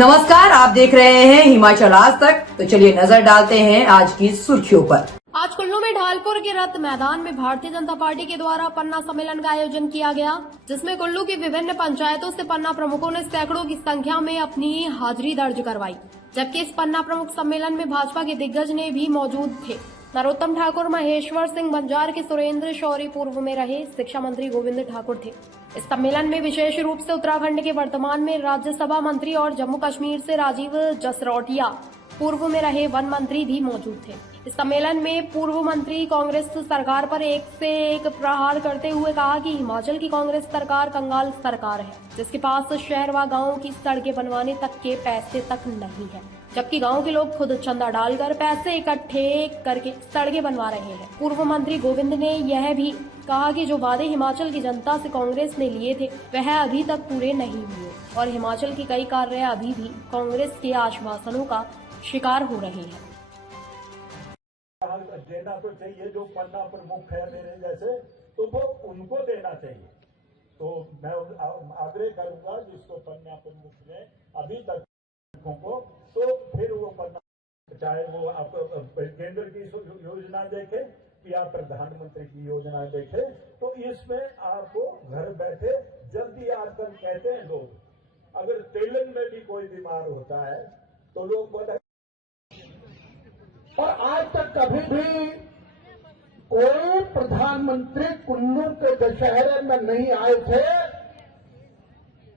नमस्कार, आप देख रहे हैं हिमाचल आज तक। तो चलिए नजर डालते हैं आज की सुर्खियों पर। आज कुल्लू में ढालपुर के रथ मैदान में भारतीय जनता पार्टी के द्वारा पन्ना सम्मेलन का आयोजन किया गया, जिसमें कुल्लू की विभिन्न पंचायतों से पन्ना प्रमुखों ने सैकड़ों की संख्या में अपनी हाजिरी दर्ज करवाई। जबकि इस पन्ना प्रमुख सम्मेलन में भाजपा के दिग्गज ने भी मौजूद थे। नरोत्तम ठाकुर, महेश्वर सिंह बंजार के सुरेंद्र शौरी पूर्व में रहे शिक्षा मंत्री गोविंद ठाकुर थे। इस सम्मेलन में विशेष रूप से उत्तराखंड के वर्तमान में राज्यसभा मंत्री और जम्मू कश्मीर से राजीव जसरोटिया पूर्व में रहे वन मंत्री भी मौजूद थे। इस सम्मेलन में पूर्व मंत्री कांग्रेस सरकार पर एक से एक प्रहार करते हुए कहा कि हिमाचल की कांग्रेस सरकार कंगाल सरकार है, जिसके पास शहर व गाँव की सड़कें बनवाने तक के पैसे तक नहीं है, जबकि गांव के लोग खुद चंदा डालकर पैसे इकट्ठे करके सड़कें बनवा रहे हैं। पूर्व मंत्री गोविंद ने यह भी कहा कि जो वादे हिमाचल की जनता से कांग्रेस ने लिए थे वह अभी तक पूरे नहीं हुए और हिमाचल के कई कार्य अभी भी कांग्रेस के आश्वासनों का शिकार हो रहे हैं। देना तो चाहिए, जो पन्ना प्रमुख है मेरे जैसे, तो वो उनको देना चाहिए। तो मैं आग्रह करूंगा जिसको पन्ना प्रमुख ने अभी तक को, तो फिर वो पन्ना, चाहे वो आप केंद्र की योजना देखे या प्रधानमंत्री की योजना देखे, तो इसमें आपको घर बैठे जल्दी आजकल कहते हैं लोग, अगर तेलन में भी कोई बीमार होता है तो लोग बताए। और आज तक कभी भी कोई प्रधानमंत्री कुल्लू के दशहरे में नहीं आए थे।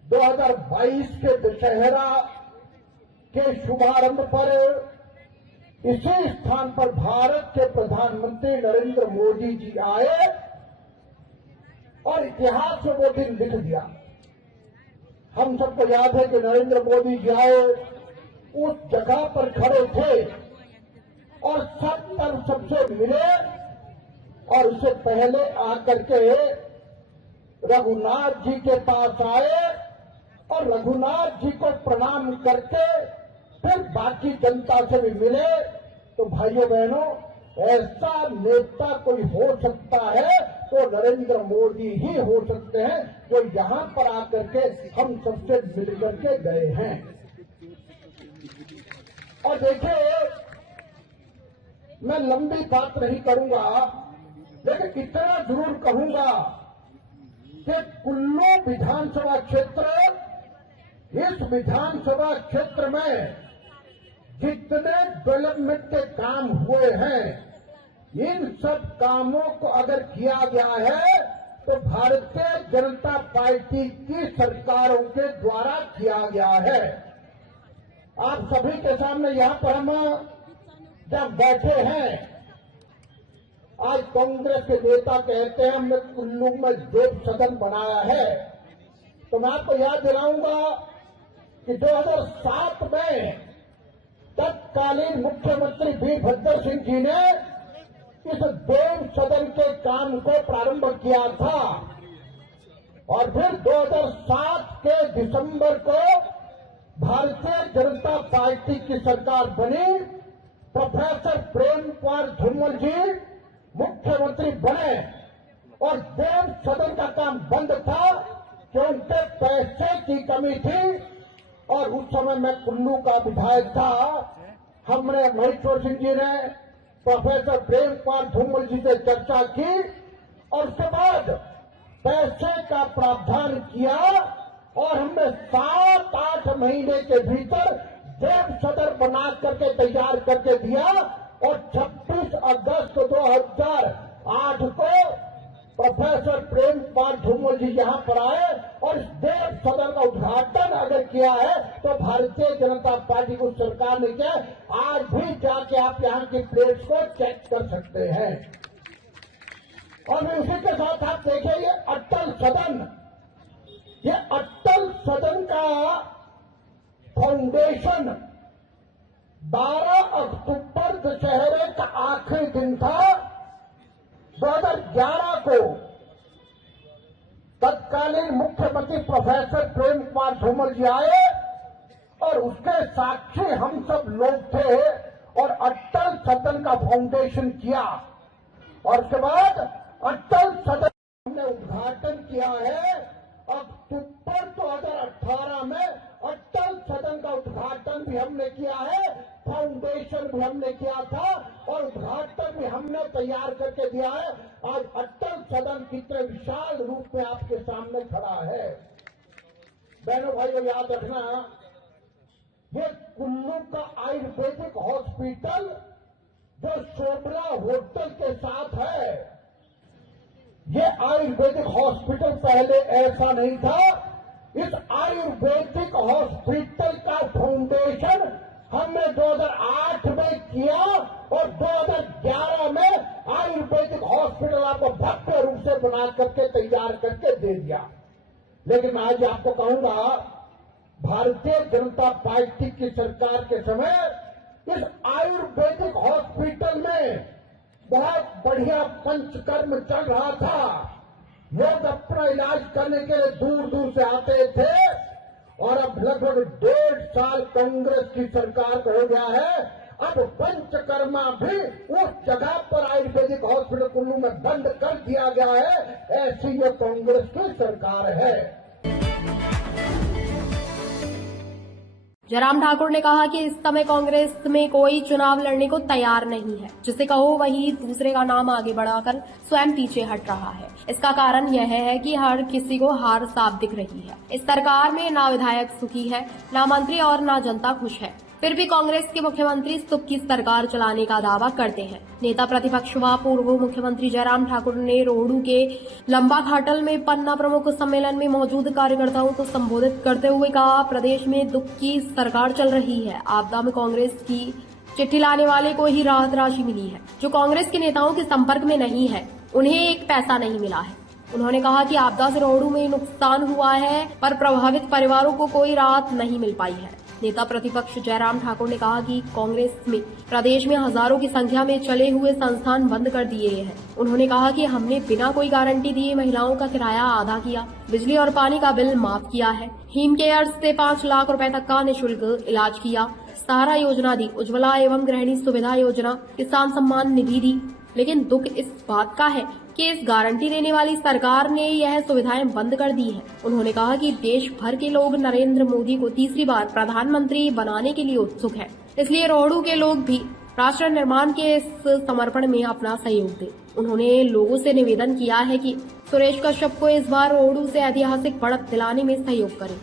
2022 के दशहरा के शुभारंभ पर इसी स्थान पर भारत के प्रधानमंत्री नरेंद्र मोदी जी आए और इतिहास में वो दिन लिख दिया। हम सबको याद है कि नरेंद्र मोदी जी आए, उस जगह पर खड़े थे और सब तरफ सबसे मिले और उससे पहले आकर के रघुनाथ जी के पास आए और रघुनाथ जी को प्रणाम करके फिर बाकी जनता से भी मिले। तो भाइयों बहनों, ऐसा नेता कोई हो सकता है तो नरेंद्र मोदी ही हो सकते हैं, जो यहां पर आकर के हम सबसे मिलकर के गए हैं। और देखिए, मैं लंबी बात नहीं करूंगा, लेकिन इतना जरूर कहूंगा कि कुल्लू विधानसभा क्षेत्र, इस विधानसभा क्षेत्र में जितने डेवलपमेंट के काम हुए हैं, इन सब कामों को अगर किया गया है तो भारतीय जनता पार्टी की सरकारों के द्वारा किया गया है। आप सभी के सामने यहां पर हम जब बैठे हैं, आज कांग्रेस के नेता कहते हैं हमने कुल्लू में देव सदन बनाया है, तो मैं आपको याद दिलाऊंगा कि 2007 में तत्कालीन मुख्यमंत्री वीरभद्र सिंह जी ने इस देव सदन के काम को प्रारंभ किया था और फिर 2007 के दिसंबर को भारतीय जनता पार्टी की सरकार बनी। प्रोफेसर प्रेम कुमार धूमल जी मुख्यमंत्री बने और देव सदन का काम बंद था कि उनके पैसे की कमी थी और उस समय मैं कुल्लू का विधायक था। हमने महेश्वर सिंह जी ने प्रोफेसर प्रेम कुमार धूमल जी से चर्चा की और उसके बाद पैसे का प्रावधान किया और हमने 7-8 महीने के भीतर देव सदन बना करके तैयार करके दिया और 26 अगस्त 2008 को प्रोफेसर प्रेम कुमार धूमल जी यहां पर आए और इस देव सदन का उद्घाटन अगर किया है तो भारतीय जनता पार्टी की सरकार ने किया। आज भी जाके आप यहां की प्लेट्स को चेक कर सकते हैं। और मैं उसी के साथ आप देखिए, ये अटल सदन, ये अटल सदन का फाउंडेशन 12 अक्टूबर दशहरे का आखिरी दिन था। 2011 को तत्कालीन मुख्यमंत्री प्रोफेसर प्रेम कुमार धूमल जी आए और उसके साक्षी हम सब लोग थे और अटल सदन का फाउंडेशन किया और उसके बाद अटल सदन हमने उद्घाटन किया है। अक्टूबर 2018 में अटल सदन का उद्घाटन भी हमने किया है, फाउंडेशन भी हमने किया था और उद्घाटन भी हमने तैयार करके दिया है। आज अटल सदन कितने विशाल रूप में आपके सामने खड़ा है। बहनों भाइयों, याद रखना, ये कुल्लू का आयुर्वेदिक हॉस्पिटल जो सोमरा होटल के साथ है, ये आयुर्वेदिक हॉस्पिटल पहले ऐसा नहीं था। इस आयुर्वेदिक हॉस्पिटल का फाउंडेशन हमने 2008 में किया और 2011 में आयुर्वेदिक हॉस्पिटल आपको भव्य रूप से बना करके तैयार करके दे दिया। लेकिन आज आपको कहूंगा, भारतीय जनता पार्टी की सरकार के समय इस आयुर्वेदिक हॉस्पिटल में बहुत बढ़िया पंचकर्म चल रहा था। लोग अपना इलाज करने के लिए दूर दूर से आते थे और अब लगभग 1.5 साल कांग्रेस की सरकार को हो गया है। अब पंचकर्मा भी उस जगह पर आयुर्वेदिक हॉस्पिटल कुल्लू में बंद कर दिया गया है। ऐसी ये कांग्रेस की सरकार है। जयराम ठाकुर ने कहा कि इस समय कांग्रेस में कोई चुनाव लड़ने को तैयार नहीं है। जिसे कहो वही दूसरे का नाम आगे बढ़ाकर स्वयं पीछे हट रहा है। इसका कारण यह है कि हर किसी को हार साफ दिख रही है। इस सरकार में ना विधायक सुखी है, ना मंत्री और ना जनता खुश है। फिर भी कांग्रेस के मुख्यमंत्री सुख की सरकार चलाने का दावा करते हैं। नेता प्रतिपक्ष व पूर्व मुख्यमंत्री जयराम ठाकुर ने रोहडू के लंबा घाटल में पन्ना प्रमुख सम्मेलन में मौजूद कार्यकर्ताओं को संबोधित करते हुए कहा, प्रदेश में दुख की सरकार चल रही है। आपदा में कांग्रेस की चिट्ठी लाने वाले को ही राहत राशि मिली है। जो कांग्रेस के नेताओं के संपर्क में नहीं है, उन्हें एक पैसा नहीं मिला है। उन्होंने कहा कि आपदा से रोहडू में नुकसान हुआ है, पर प्रभावित परिवारों को कोई राहत नहीं मिल पाई है। नेता प्रतिपक्ष जयराम ठाकुर ने कहा कि कांग्रेस में प्रदेश में हजारों की संख्या में चले हुए संस्थान बंद कर दिए हैं। उन्होंने कहा कि हमने बिना कोई गारंटी दिए महिलाओं का किराया आधा किया, बिजली और पानी का बिल माफ किया है, हिम केयर से 5 लाख रुपए तक का निःशुल्क इलाज किया, सहारा योजना दी, उज्ज्वला एवं गृहिणी सुविधा योजना, किसान सम्मान निधि दी। लेकिन दुख इस बात का है कि इस गारंटी देने वाली सरकार ने यह सुविधाएं बंद कर दी हैं। उन्होंने कहा कि देश भर के लोग नरेंद्र मोदी को तीसरी बार प्रधानमंत्री बनाने के लिए उत्सुक हैं। इसलिए रोहडू के लोग भी राष्ट्र निर्माण के इस समर्पण में अपना सहयोग दें। उन्होंने लोगों से निवेदन किया है कि सुरेश कश्यप को इस बार रोहडू से ऐतिहासिक बढ़त दिलाने में सहयोग करें।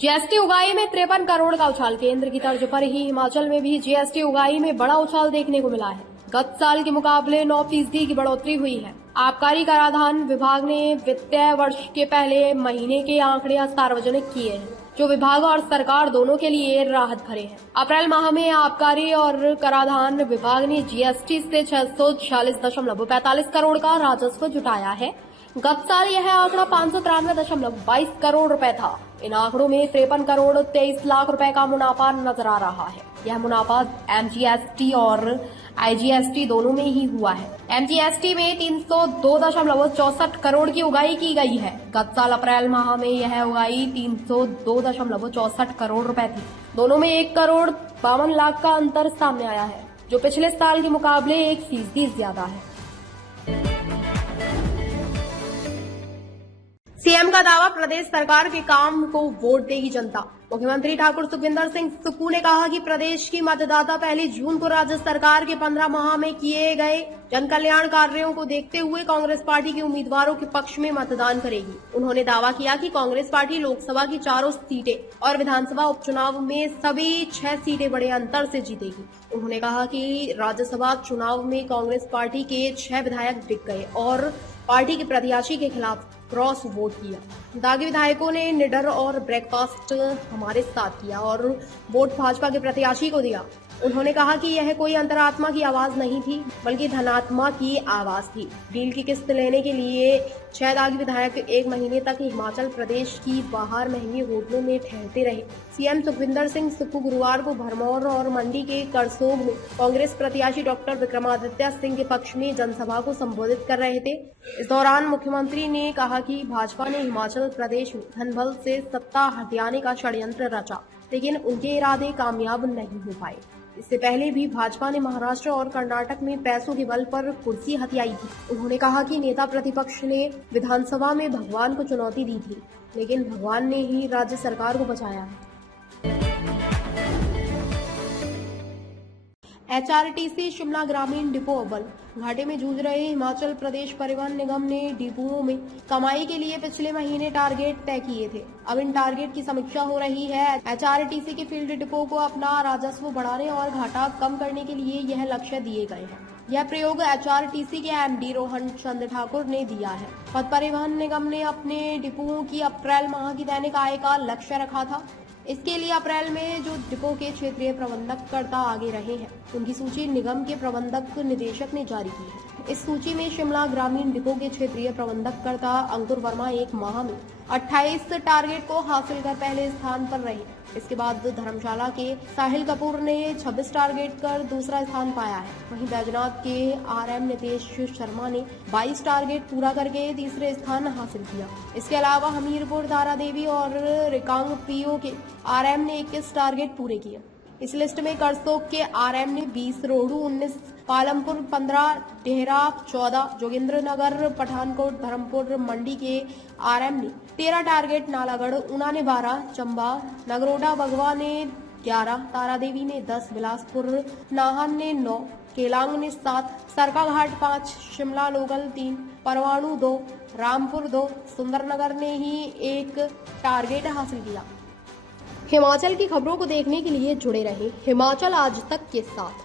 जीएसटी उगाही में 53 करोड़ का उछाल। केंद्र की तर्ज पर ही हिमाचल में भी जीएसटी उगाही में बड़ा उछाल देखने को मिला है। गत साल के मुकाबले 9% की बढ़ोतरी हुई है। आबकारी कराधान विभाग ने वित्तीय वर्ष के पहले महीने के आंकड़े सार्वजनिक किए हैं, जो विभाग और सरकार दोनों के लिए राहत भरे हैं। अप्रैल माह में आबकारी और कराधान विभाग ने जीएसटी से 646.45 करोड़ का राजस्व जुटाया है। गत साल यह आंकड़ा 593.22 करोड़ रुपए था। इन आंकड़ों में 53 करोड़ 23 लाख रुपए का मुनाफा नजर आ रहा है। यह मुनाफा एमजीएसटी और आईजीएसटी दोनों में ही हुआ है। एमजीएसटी में 302.64 करोड़ की उगाही की गई है। गत साल अप्रैल माह में यह उगाही 302.64 करोड़ रुपए थी। दोनों में 1 करोड़ 52 लाख का अंतर सामने आया है, जो पिछले साल के मुकाबले 1% ज्यादा है। सीएम का दावा, प्रदेश सरकार के काम को वोट देगी जनता। मुख्यमंत्री ठाकुर सुखविंदर सिंह सुक्खू ने कहा कि प्रदेश की मतदाता 1 जून को राज्य सरकार के 15 माह में किए गए जन कल्याण कार्यों को देखते हुए कांग्रेस पार्टी के उम्मीदवारों के पक्ष में मतदान करेगी। उन्होंने दावा किया कि कांग्रेस पार्टी लोकसभा की 4 सीटें और विधानसभा उपचुनाव में सभी 6 सीटें बड़े अंतर से जीतेगी। उन्होंने कहा कि राज्यसभा चुनाव में कांग्रेस पार्टी के 6 विधायक टिक गए और पार्टी के प्रत्याशी के खिलाफ क्रॉस वोट किया। दागी विधायकों ने निडर और ब्रेकफास्ट हमारे साथ किया और वोट भाजपा के प्रत्याशी को दिया। उन्होंने कहा कि यह कोई अंतरात्मा की आवाज नहीं थी, बल्कि धनात्मा की आवाज थी। डील की किस्त लेने के लिए 6 दागी विधायक 1 महीने तक हिमाचल प्रदेश की बाहर महंगे होटलों में ठहरते रहे। सीएम सुखविंदर सिंह सुक्खू गुरुवार को भरमौर और मंडी के करसोग में कांग्रेस प्रत्याशी डॉक्टर विक्रमादित्य सिंह के पक्ष में जनसभा को संबोधित कर रहे थे। इस दौरान मुख्यमंत्री ने कहा कि भाजपा ने हिमाचल प्रदेश में धनबल से सत्ता हथियाने का षड्यंत्र रचा, लेकिन उनके इरादे कामयाब नहीं हो पाए। इससे पहले भी भाजपा ने महाराष्ट्र और कर्नाटक में पैसों के बल पर कुर्सी हथियाई थी। उन्होंने कहा कि नेता प्रतिपक्ष ने विधानसभा में भगवान को चुनौती दी थी, लेकिन भगवान ने ही राज्य सरकार को बचाया है। एचआरटीसी शिमला ग्रामीण डिपो अव्वल। घाटे में जूझ रहे हिमाचल प्रदेश परिवहन निगम ने डिपोओं में कमाई के लिए पिछले महीने टारगेट तय किए थे। अब इन टारगेट की समीक्षा हो रही है। एचआरटीसी के फील्ड डिपो को अपना राजस्व बढ़ाने और घाटा कम करने के लिए यह लक्ष्य दिए गए हैं। यह प्रयोग एचआरटीसी के एमडी रोहन चंद्र ठाकुर ने दिया है। पथ परिवहन निगम ने अपने डिपोओं की अप्रैल माह की दैनिक आय का लक्ष्य रखा था। इसके लिए अप्रैल में जो डिपो के क्षेत्रीय प्रबंधककर्ता आगे रहे हैं, उनकी सूची निगम के प्रबंधक निदेशक ने जारी की है। इस सूची में शिमला ग्रामीण डिपो के क्षेत्रीय प्रबंधककर्ता अंकुर वर्मा एक माह में 28 टारगेट को हासिल कर पहले स्थान पर रहे। इसके बाद धर्मशाला के साहिल कपूर ने 26 टारगेट कर दूसरा स्थान पाया है। वहीं बैजनाथ के आरएम नितेश शर्मा ने 22 टारगेट पूरा करके तीसरे स्थान हासिल किया। इसके अलावा हमीरपुर, तारादेवी और रिकांगपिओ के आरएम ने 21 टारगेट पूरे किए। इस लिस्ट में करसोग के आरएम ने 20, रोहडू 19, पालमपुर 15, डेहरा 14, जोगिंद्रनगर, पठानकोट, धर्मपुर, मंडी के आरएम ने 13 टारगेट, नालागढ़, ऊना ने 12, चंबा, नगरोटा, बगवा ने 11, तारादेवी ने 10, बिलासपुर नाहन ने 9, केलांग ने 7, सरकाघाट 5, शिमला लोकल 3, परवाणु 2, रामपुर 2, सुंदरनगर ने ही 1 टारगेट हासिल किया। हिमाचल की खबरों को देखने के लिए जुड़े रहें हिमाचल आज तक के साथ।